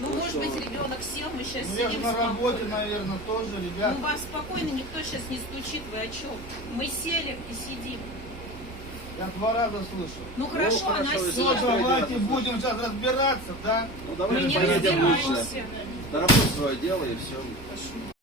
Ну, может быть, ребенок сел, мы сейчас Ну, я же сидим на работе, спокойно. наверное, тоже, ребят. Ну, вас спокойно, никто сейчас не стучит, вы о чем? Мы сели и сидим. Я 2 раза слышал. Ну, хорошо, хорошо, она если Ну, села. давайте будем сейчас разбираться, да? Ну Мы давайте не поедем лучше. разбираемся. Доработать свое дело и все.